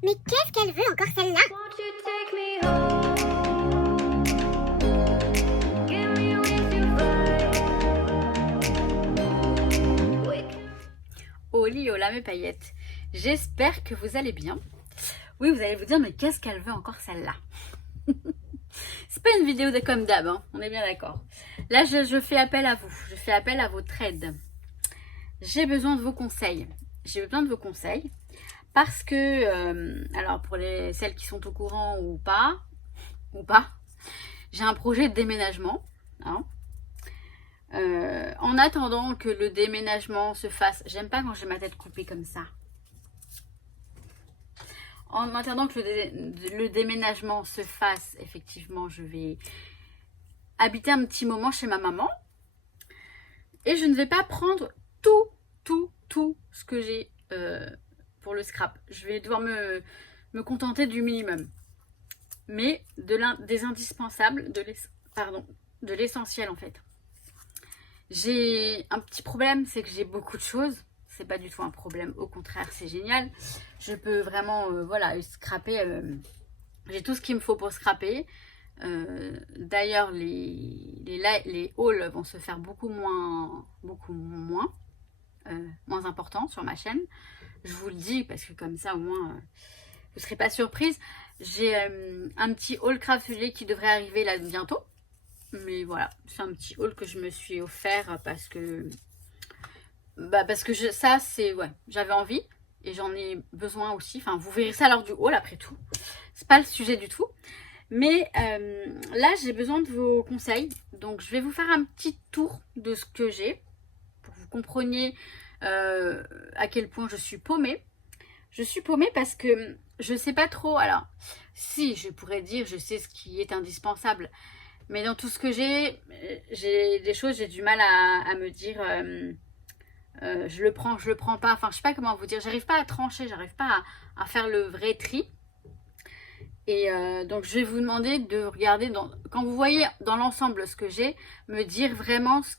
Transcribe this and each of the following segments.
Mais qu'est-ce qu'elle veut encore celle-là? Oli, hola mes paillettes. J'espère que vous allez bien. Oui, vous allez vous dire, mais qu'est-ce qu'elle veut encore celle-là? C'est pas une vidéo de comme d'hab, hein, on est bien d'accord. Là, je fais appel à vous. Je fais appel à votre aide. J'ai besoin de vos conseils. J'ai besoin de vos conseils. Parce que, alors pour celles qui sont au courant ou pas, j'ai un projet de déménagement. Hein. En attendant que le déménagement se fasse, j'aime pas quand j'ai ma tête coupée comme ça. En attendant que le déménagement se fasse, effectivement, je vais habiter un petit moment chez ma maman. Et je ne vais pas prendre tout ce que j'ai pour le scrap. Je vais devoir me contenter du minimum. Mais des indispensables, de l'essentiel en fait. J'ai un petit problème, c'est que j'ai beaucoup de choses. C'est pas du tout un problème, au contraire, c'est génial. Je peux vraiment, voilà, scraper. J'ai tout ce qu'il me faut pour scraper. D'ailleurs, les hauls vont se faire beaucoup moins importants sur ma chaîne. Je vous le dis parce que comme ça, au moins, vous ne serez pas surprise. J'ai un petit haul craftelier qui devrait arriver là bientôt. Mais voilà, c'est un petit haul que je me suis offert parce que ça c'est ouais, j'avais envie et j'en ai besoin aussi. Enfin, vous verrez ça lors du haul après tout. C'est pas le sujet du tout. Mais là, j'ai besoin de vos conseils. Donc, je vais vous faire un petit tour de ce que j'ai pour que vous compreniez à quel point je suis paumée. Je suis paumée parce que je sais pas trop. Alors, si, je pourrais dire, je sais ce qui est indispensable. Mais dans tout ce que j'ai des choses, j'ai du mal à me dire je le prends pas. Enfin, je sais pas comment vous dire. J'arrive pas à trancher, j'arrive pas à faire le vrai tri. Et donc, je vais vous demander de regarder, quand vous voyez dans l'ensemble ce que j'ai, me dire vraiment ce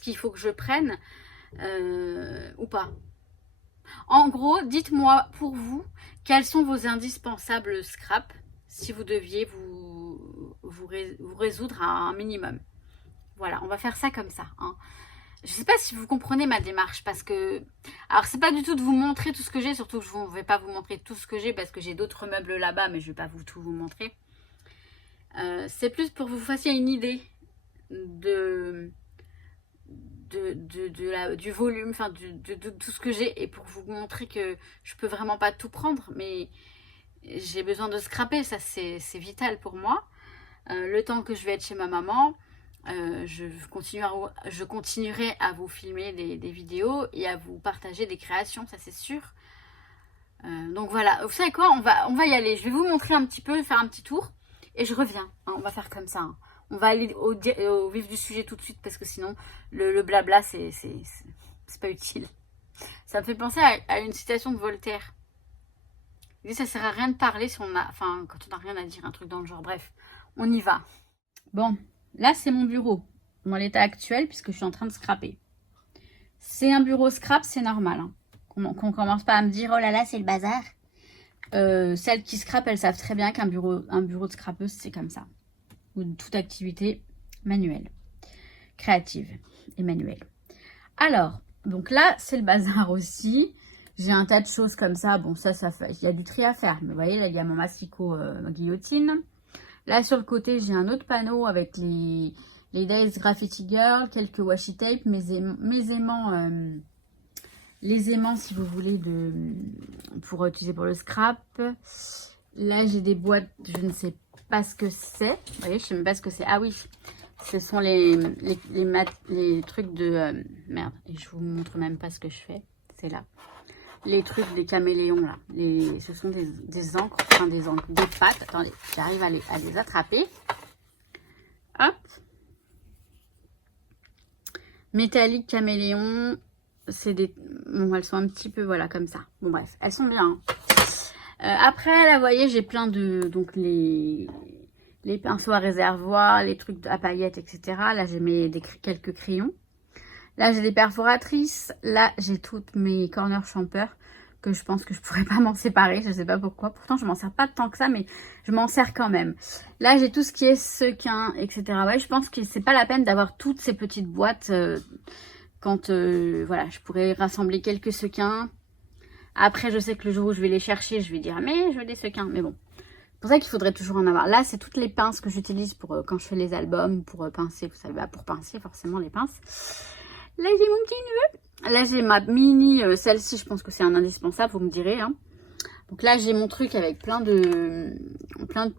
qu'il faut que je prenne ou pas. En gros, dites-moi pour vous, quels sont vos indispensables scrap si vous deviez vous résoudre à un minimum. Voilà, on va faire ça comme ça. Hein. Je ne sais pas si vous comprenez ma démarche parce que... Alors, c'est pas du tout de vous montrer tout ce que j'ai, surtout que je ne vais pas vous montrer tout ce que j'ai parce que j'ai d'autres meubles là-bas, mais je ne vais pas tout vous montrer. C'est plus pour que vous fassiez une idée du volume, enfin de tout ce que j'ai et pour vous montrer que je peux vraiment pas tout prendre, mais j'ai besoin de scraper, ça c'est vital pour moi. Le temps que je vais être chez ma maman, je continuerai à vous filmer des vidéos et à vous partager des créations, ça c'est sûr. Donc voilà, vous savez quoi, on va y aller. Je vais vous montrer un petit peu, faire un petit tour et je reviens. Hein, on va faire comme ça. Hein. On va aller au vif du sujet tout de suite parce que sinon le blabla c'est pas utile. Ça me fait penser à une citation de Voltaire. Il dit ça sert à rien de parler si on a, enfin quand on n'a rien à dire, un truc dans le genre. Bref, on y va. Bon, là c'est mon bureau dans l'état actuel puisque je suis en train de scraper. C'est un bureau scrap, c'est normal. Hein. Qu'on commence pas à me dire oh là là c'est le bazar. Celles qui scrapent, elles savent très bien qu'un bureau de scrapeuse c'est comme ça. Ou toute activité manuelle, créative et manuelle. Alors, donc là c'est le bazar aussi. J'ai un tas de choses comme ça. Bon, ça fait, il y a du tri à faire. Mais vous voyez, là, il y a mon masticot guillotine. Là, sur le côté, j'ai un autre panneau avec les Days Graffiti Girl, quelques washi tape, mes aimants, les aimants, si vous voulez, pour utiliser pour le scrap. Là, j'ai des boîtes, je ne sais pas ce que c'est. Vous voyez, je ne sais même pas ce que c'est. Ah oui, ce sont les trucs de... merde, et je vous montre même pas ce que je fais. C'est là. Les trucs des caméléons là, ce sont des encres, enfin des pâtes. Attendez, j'arrive à les attraper. Hop. Métallique caméléon, c'est des... Bon, elles sont un petit peu, voilà, comme ça. Bon, bref, elles sont bien. Hein. Après, là, vous voyez, j'ai plein de... Donc, les pinceaux à réservoir, les trucs à paillettes, etc. Là, j'ai quelques crayons. Là, j'ai des perforatrices. Là, j'ai toutes mes corner champeurs que je pense que je pourrais pas m'en séparer, je sais pas pourquoi. Pourtant, je m'en sers pas tant que ça, mais je m'en sers quand même. Là, j'ai tout ce qui est sequin, etc. Ouais, je pense que c'est pas la peine d'avoir toutes ces petites boîtes quand, voilà, je pourrais rassembler quelques sequins. Après, je sais que le jour où je vais les chercher, je vais dire, mais je veux des sequins. Mais bon, c'est pour ça qu'il faudrait toujours en avoir. Là, c'est toutes les pinces que j'utilise pour quand je fais les albums, pour pincer, vous savez, pour pincer forcément les pinces. Là, j'ai mon petit neveu. Là, j'ai ma mini, celle-ci, je pense que c'est un indispensable, vous me direz. Hein. Donc là, j'ai mon truc avec plein de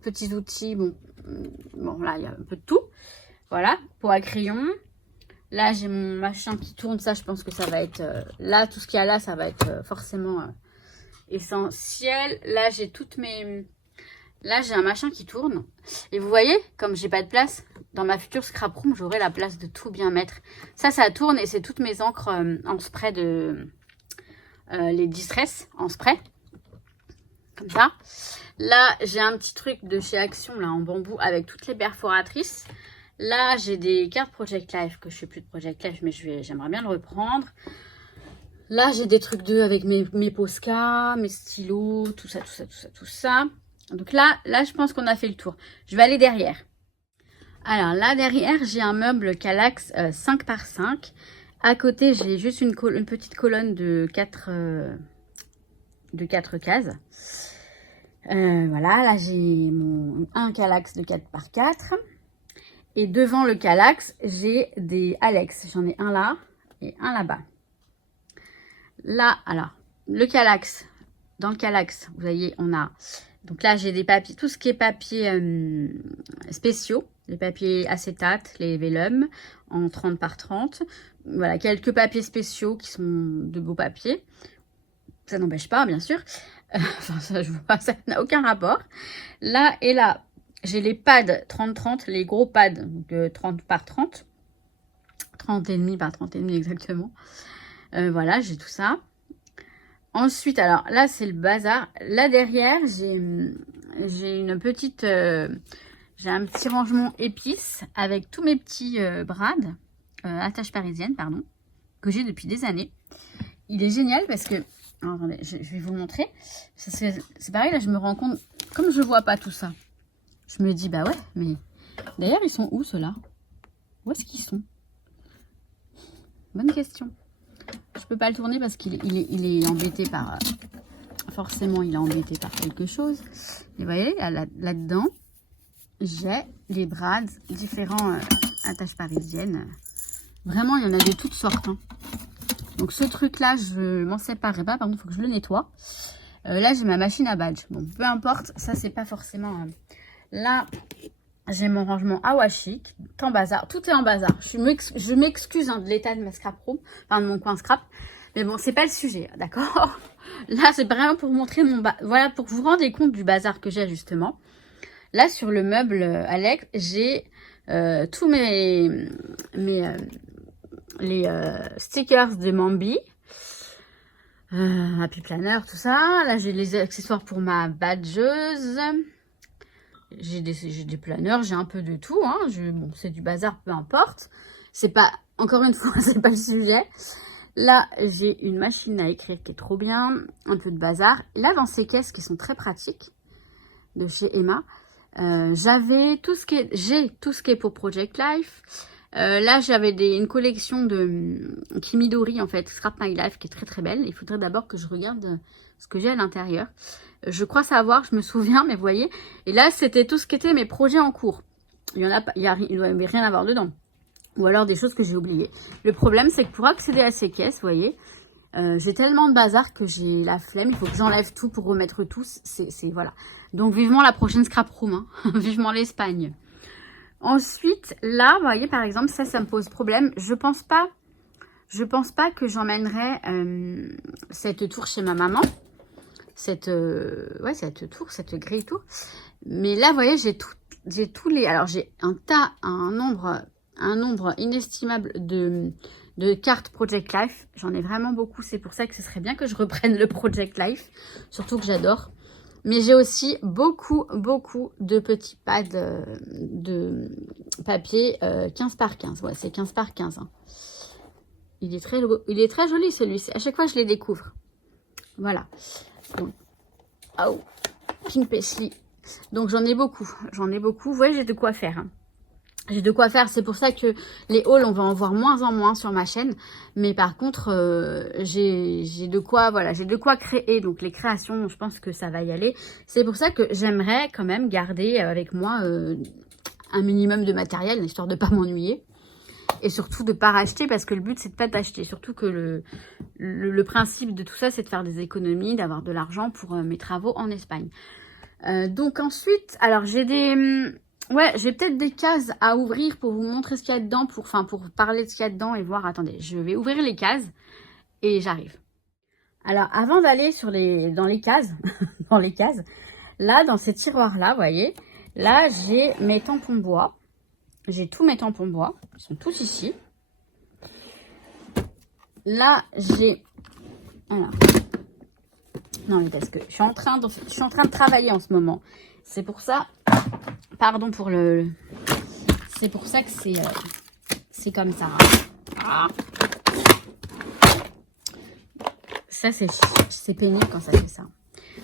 petits outils. Bon, là, il y a un peu de tout. Voilà, pour à crayon. Là, j'ai mon machin qui tourne. Ça, je pense que ça va être... là, tout ce qu'il y a là, ça va être forcément essentiel. Là, j'ai toutes mes... Là, j'ai un machin qui tourne. Et vous voyez, comme j'ai pas de place, dans ma future scrap room, j'aurai la place de tout bien mettre. Ça tourne et c'est toutes mes encres en spray de... les Distress en spray. Comme ça. Là, j'ai un petit truc de chez Action, là, en bambou, avec toutes les perforatrices. Là, j'ai des cartes Project Life, que je fais plus de Project Life, mais j'aimerais bien le reprendre. Là, j'ai des trucs avec mes Posca, mes stylos, tout ça. Donc là, je pense qu'on a fait le tour. Je vais aller derrière. Alors là, derrière, j'ai un meuble Kallax 5 par 5. À côté, j'ai juste une petite colonne de 4 cases. Voilà, là, j'ai un Kallax de 4 par 4. Et devant le Kallax, j'ai des Alex. J'en ai un là et un là-bas. Là, alors, le Kallax. Dans le Kallax, vous voyez, on a... Donc là, j'ai des papiers, tout ce qui est papiers spéciaux, les papiers acétate, les vellum en 30 par 30. Voilà, quelques papiers spéciaux qui sont de beaux papiers. Ça n'empêche pas, bien sûr. Enfin, ça, je vois, ça n'a aucun rapport. Là et là, j'ai les pads 30-30, les gros pads, donc 30 par 30. 30 et demi par 30 et demi exactement. Voilà, j'ai tout ça. Ensuite, alors là, c'est le bazar. Là, derrière, j'ai une petite... j'ai un petit rangement épices avec tous mes petits brades, attaches parisiennes, pardon, que j'ai depuis des années. Il est génial parce que... Alors, attendez, je vais vous le montrer. C'est pareil, là, je me rends compte... Comme je vois pas tout ça, je me dis, bah ouais, mais... D'ailleurs, ils sont où, ceux-là? Où est-ce qu'ils sont? Bonne question. Je peux pas le tourner parce qu'il est embêté par... forcément, il est embêté par quelque chose. Et vous voyez, là-dedans, j'ai les brades différents attaches parisiennes. Vraiment, il y en a de toutes sortes. Hein. Donc, ce truc-là, je m'en séparerai pas. Par contre, il faut que je le nettoie. Là, j'ai ma machine à badge. Bon, peu importe. Ça, c'est pas forcément... Là... J'ai mon rangement Awashik, en bazar. Tout est en bazar. Je m'excuse hein, de l'état de ma scrap room, enfin de mon coin scrap. Mais bon, c'est pas le sujet, d'accord? Là, c'est vraiment pour vous montrer voilà, pour que vous vous rendez compte du bazar que j'ai justement. Là, sur le meuble Alex, j'ai tous les stickers de Mambi. Happy Planner, tout ça. Là, j'ai les accessoires pour ma badgeuse. J'ai des planeurs, j'ai un peu de tout. Hein. Bon, c'est du bazar, peu importe. C'est pas, encore une fois, c'est pas le sujet. Là, j'ai une machine à écrire qui est trop bien. Un peu de bazar. Là, dans ces caisses qui sont très pratiques, de chez Emma, j'ai tout ce qui est pour Project Life. Là, j'avais une collection de Kimidori, en fait, Scrap My Life, qui est très très belle. Il faudrait d'abord que je regarde ce que j'ai à l'intérieur. Je crois savoir, je me souviens, mais vous voyez. Et là, c'était tout ce qui était mes projets en cours. Il ne doit rien avoir dedans. Ou alors des choses que j'ai oubliées. Le problème, c'est que pour accéder à ces caisses, vous voyez, j'ai tellement de bazar que j'ai la flemme. Il faut que j'enlève tout pour remettre tout. Voilà. Donc, vivement la prochaine scrap room. Hein. Vivement l'Espagne. Ensuite, là, vous voyez, par exemple, ça me pose problème. Je pense pas que j'emmènerai cette tour chez ma maman. Cette grille tour. Mais là, vous voyez, j'ai tous les... Alors, j'ai un nombre inestimable de cartes Project Life. J'en ai vraiment beaucoup. C'est pour ça que ce serait bien que je reprenne le Project Life. Surtout que j'adore. Mais j'ai aussi beaucoup de petits pads de papier 15 par 15. Ouais, c'est 15 par 15. Hein. Il est très joli celui-ci. À chaque fois, je les découvre. Voilà. Donc, oh, Pink Paisley. Donc j'en ai beaucoup. Vous voyez, j'ai de quoi faire. Hein. J'ai de quoi faire, c'est pour ça que les hauls, on va en voir moins en moins sur ma chaîne. Mais par contre, j'ai de quoi, voilà, j'ai de quoi créer. Donc les créations, je pense que ça va y aller. C'est pour ça que j'aimerais quand même garder avec moi un minimum de matériel, histoire de ne pas m'ennuyer. Et surtout de ne pas racheter, parce que le but, c'est de ne pas d'acheter. Surtout que le principe de tout ça, c'est de faire des économies, d'avoir de l'argent pour mes travaux en Espagne. Donc ensuite, alors j'ai des... Ouais, j'ai peut-être des cases à ouvrir pour vous montrer ce qu'il y a dedans, pour parler de ce qu'il y a dedans et voir. Attendez, je vais ouvrir les cases et j'arrive. Alors, avant d'aller dans les cases, là, dans ces tiroirs-là, vous voyez, là, j'ai mes tampons bois. J'ai tous mes tampons bois. Ils sont tous ici. Là, j'ai... Alors... Non, mais parce que je suis en train de travailler en ce moment. C'est pour ça... Pardon pour le... C'est pour ça que c'est comme ça. Ah. Ça, c'est pénible quand ça fait ça.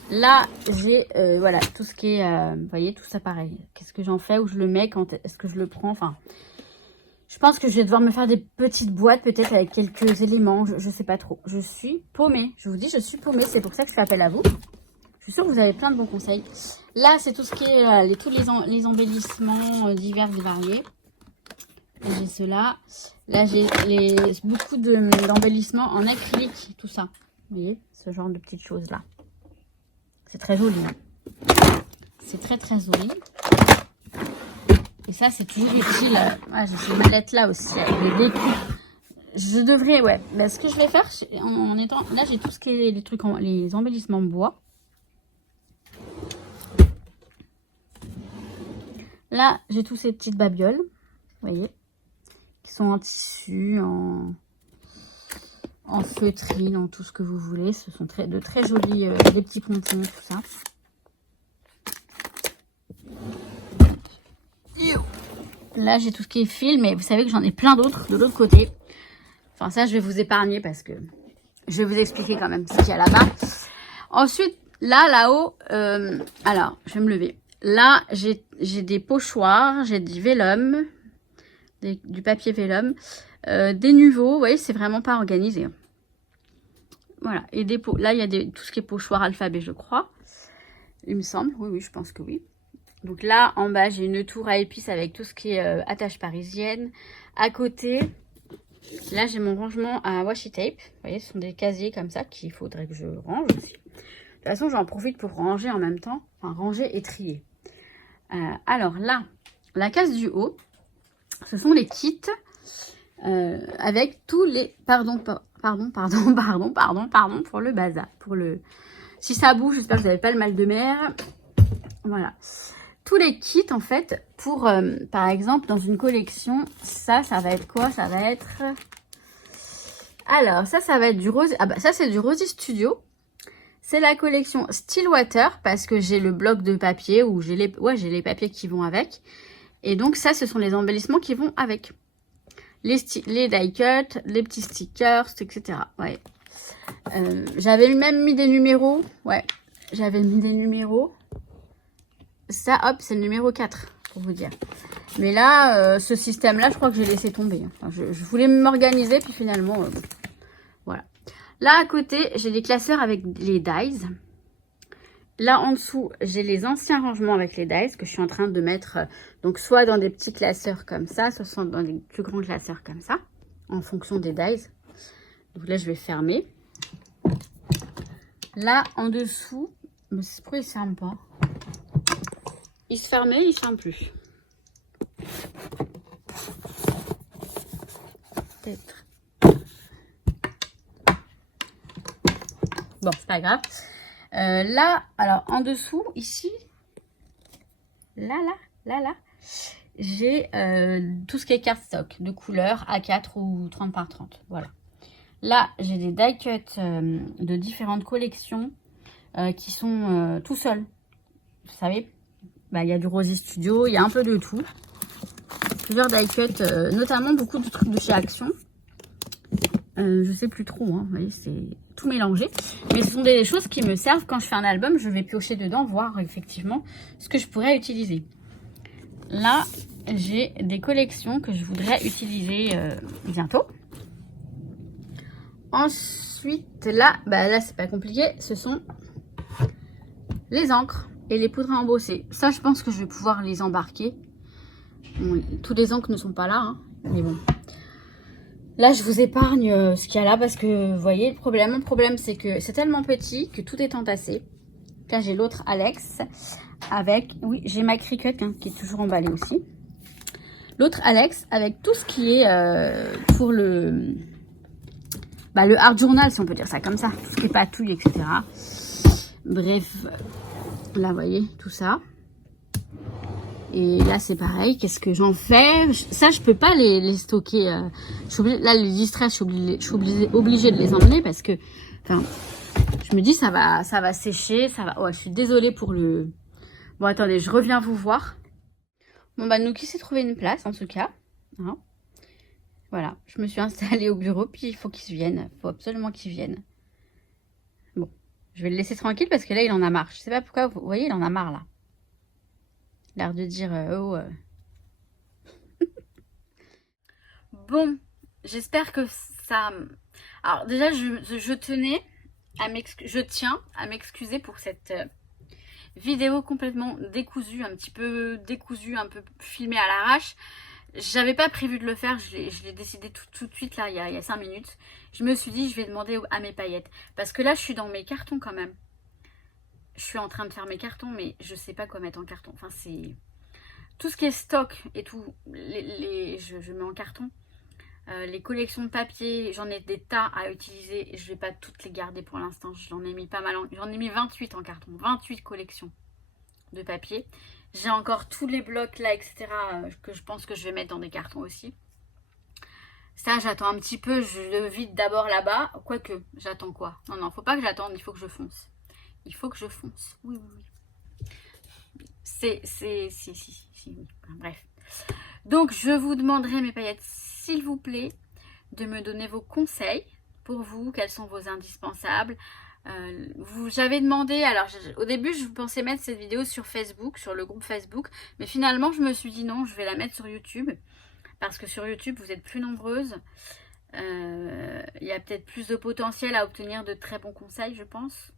Là, j'ai voilà, tout ce qui est... vous voyez, tout ça pareil. Qu'est-ce que j'en fais? Où je le mets? Est-ce que je le prends? Enfin, je pense que je vais devoir me faire des petites boîtes, peut-être avec quelques éléments. Je sais pas trop. Je suis paumée. Je vous dis, je suis paumée. C'est pour ça que je fais appel à vous. Je suis sûre que vous avez plein de bons conseils. Là, c'est tout ce qui est tous les embellissements divers et variés. J'ai cela. Là, j'ai beaucoup d'embellissements en acrylique, tout ça. Vous voyez, ce genre de petites choses-là. C'est très joli. Hein. C'est très, très joli. Et ça, c'est toujours utile. J'ai ces mallettes-là aussi. Les découpes. Je devrais, ouais. Ben, ce que je vais faire, là, j'ai tout ce qui est les embellissements bois. Là, j'ai tous ces petites babioles, vous voyez, qui sont en tissu, en feutrine, en tout ce que vous voulez. Ce sont de très jolis, des petits pompons, tout ça. Là, j'ai tout ce qui est fil, mais vous savez que j'en ai plein d'autres de l'autre côté. Enfin, ça, je vais vous épargner parce que je vais vous expliquer quand même ce qu'il y a là-bas. Ensuite, là-haut, alors, je vais me lever. Là, j'ai des pochoirs, j'ai du vélum, du papier vélum, des nuveaux. Vous voyez, c'est vraiment pas organisé. Voilà. Et des pots. Là, il y a tout ce qui est pochoir alphabet, je crois. Il me semble. Oui, je pense que oui. Donc là, en bas, j'ai une tour à épices avec tout ce qui est attache parisienne. À côté, là, j'ai mon rangement à washi tape. Vous voyez, ce sont des casiers comme ça qu'il faudrait que je range aussi. De toute façon, j'en profite pour ranger en même temps. Enfin, ranger et trier. Alors là, la case du haut, ce sont les kits avec tous les... Pardon pour le bazar. Si ça bouge, j'espère que vous n'avez pas le mal de mer. Voilà. Tous les kits, en fait, pour, par exemple, dans une collection, ça va être quoi? Ça va être... Alors, ça va être du rose... Ah bah, ça, c'est du Rosy Studio. C'est la collection Stillwater parce que j'ai le bloc de papier où j'ai les papiers qui vont avec. Et donc ça, ce sont les embellissements qui vont avec. Les die cut, les petits stickers, etc. Ouais. J'avais même mis des numéros. Ouais, j'avais mis des numéros. Ça, hop, c'est le numéro 4, pour vous dire. Mais là, ce système-là, je crois que j'ai laissé tomber. Enfin, je voulais m'organiser, puis finalement, voilà. Là, à côté, j'ai des classeurs avec les dies. Là, en dessous, j'ai les anciens rangements avec les dies que je suis en train de mettre, donc soit dans des petits classeurs comme ça, soit dans des plus grands classeurs comme ça, en fonction des dies. Donc là, je vais fermer. Là, en dessous, mais pourquoi il ne se ferme pas? Il se fermait, il ne se ferme plus. Peut-être. Bon, c'est pas grave. Là, alors en dessous, ici, là, j'ai tout ce qui est cardstock de couleur A4 ou 30 par 30. Voilà. Là, j'ai des die cuts de différentes collections qui sont tout seuls. Vous savez, bah, y a du Rosy Studio, il y a un peu de tout. Plusieurs die cuts, notamment beaucoup de trucs de chez Action. Je sais plus trop, hein. Vous voyez, c'est tout mélangé. Mais ce sont des choses qui me servent quand je fais un album. Je vais piocher dedans, voir effectivement ce que je pourrais utiliser. Là, j'ai des collections que je voudrais utiliser bientôt. Ensuite, là, là c'est pas compliqué. Ce sont les encres et les poudres à embosser. Ça, je pense que je vais pouvoir les embarquer. Bon, tous les encres ne sont pas là, hein, mais bon. Là, je vous épargne ce qu'il y a là parce que, vous voyez, mon problème, c'est que c'est tellement petit que tout est entassé. Là, j'ai l'autre Alex avec, oui, j'ai ma Cricut hein, qui est toujours emballée aussi. L'autre Alex avec tout ce qui est pour le art journal, si on peut dire ça comme ça. Tout ce qui est patouille, etc. Bref, là, vous voyez, tout ça. Et là, c'est pareil. Qu'est-ce que j'en fais? Ça, je peux pas les stocker. Là, les distraits, je suis obligée de les emmener parce que, enfin, je me dis, ça va sécher. Ça va. Ouais, je suis désolée pour le... Bon, attendez, je reviens vous voir. Bon, Nouki s'est trouvé une place, en tout cas. Hein, voilà, je me suis installée au bureau, puis il faut qu'ils viennent. Il faut absolument qu'ils viennent. Bon, je vais le laisser tranquille parce que là, il en a marre. Je sais pas pourquoi, vous voyez, il en a marre, là. L'air de dire Bon, j'espère que ça... Alors déjà, je tiens à m'excuser pour cette vidéo complètement décousue, un petit peu décousue, un peu filmée à l'arrache. J'avais pas prévu de le faire, je l'ai décidé tout de suite là, il y a 5 minutes. Je me suis dit, je vais demander à mes paillettes. Parce que là, je suis dans mes cartons quand même. Je suis en train de faire mes cartons, mais je sais pas quoi mettre en carton. Enfin, c'est... Tout ce qui est stock et tout, je mets en carton. Les collections de papier, j'en ai des tas à utiliser. Je vais pas toutes les garder pour l'instant. J'en ai mis pas mal. J'en ai mis 28 en carton. 28 collections de papier. J'ai encore tous les blocs là, etc. Que je pense que je vais mettre dans des cartons aussi. Ça, j'attends un petit peu. Je le vide d'abord là-bas. Quoique, j'attends quoi? Non, faut pas que j'attende. Il faut que je fonce. Il faut que je fonce. Oui. Si. Bref. Donc, je vous demanderai, mes paillettes, s'il vous plaît, de me donner vos conseils pour vous. Quels sont vos indispensables? J'avais demandé, alors au début, je pensais mettre cette vidéo sur Facebook, sur le groupe Facebook. Mais finalement, je me suis dit non, je vais la mettre sur YouTube. Parce que sur YouTube, vous êtes plus nombreuses. Il y a peut-être plus de potentiel à obtenir de très bons conseils, je pense.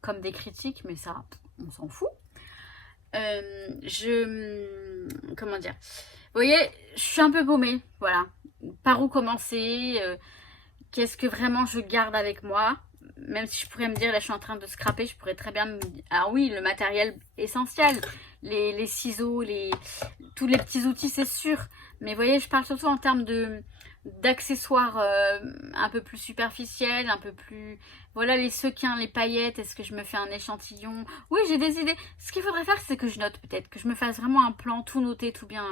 Comme des critiques, mais ça, on s'en fout. Comment dire? Vous voyez, je suis un peu paumée, voilà. Par où commencer? Qu'est-ce que vraiment je garde avec moi? Même si je pourrais me dire, là je suis en train de scraper, je pourrais très bien me dire, ah oui, le matériel essentiel, les ciseaux, tous les petits outils, c'est sûr. Mais vous voyez, je parle surtout en termes d'accessoires un peu plus superficiels, un peu plus... Voilà, les sequins, les paillettes, est-ce que je me fais un échantillon? Oui, j'ai des idées. Ce qu'il faudrait faire, c'est que je note peut-être, que je me fasse vraiment un plan, tout noter, tout bien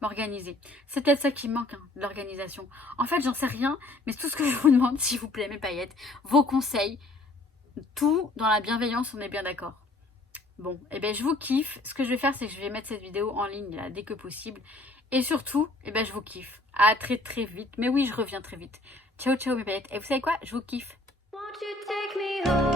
m'organiser. C'est peut-être ça qui manque, hein, de l'organisation. En fait, j'en sais rien, mais tout ce que je vous demande, s'il vous plaît, mes paillettes, vos conseils, tout dans la bienveillance, on est bien d'accord. Bon, et bien je vous kiffe. Ce que je vais faire, c'est que je vais mettre cette vidéo en ligne là, dès que possible. Et surtout, je vous kiffe. À très très vite. Mais oui, je reviens très vite. Ciao, ciao mes paillettes. Et vous savez quoi? Je vous kiffe. Won't you take me home?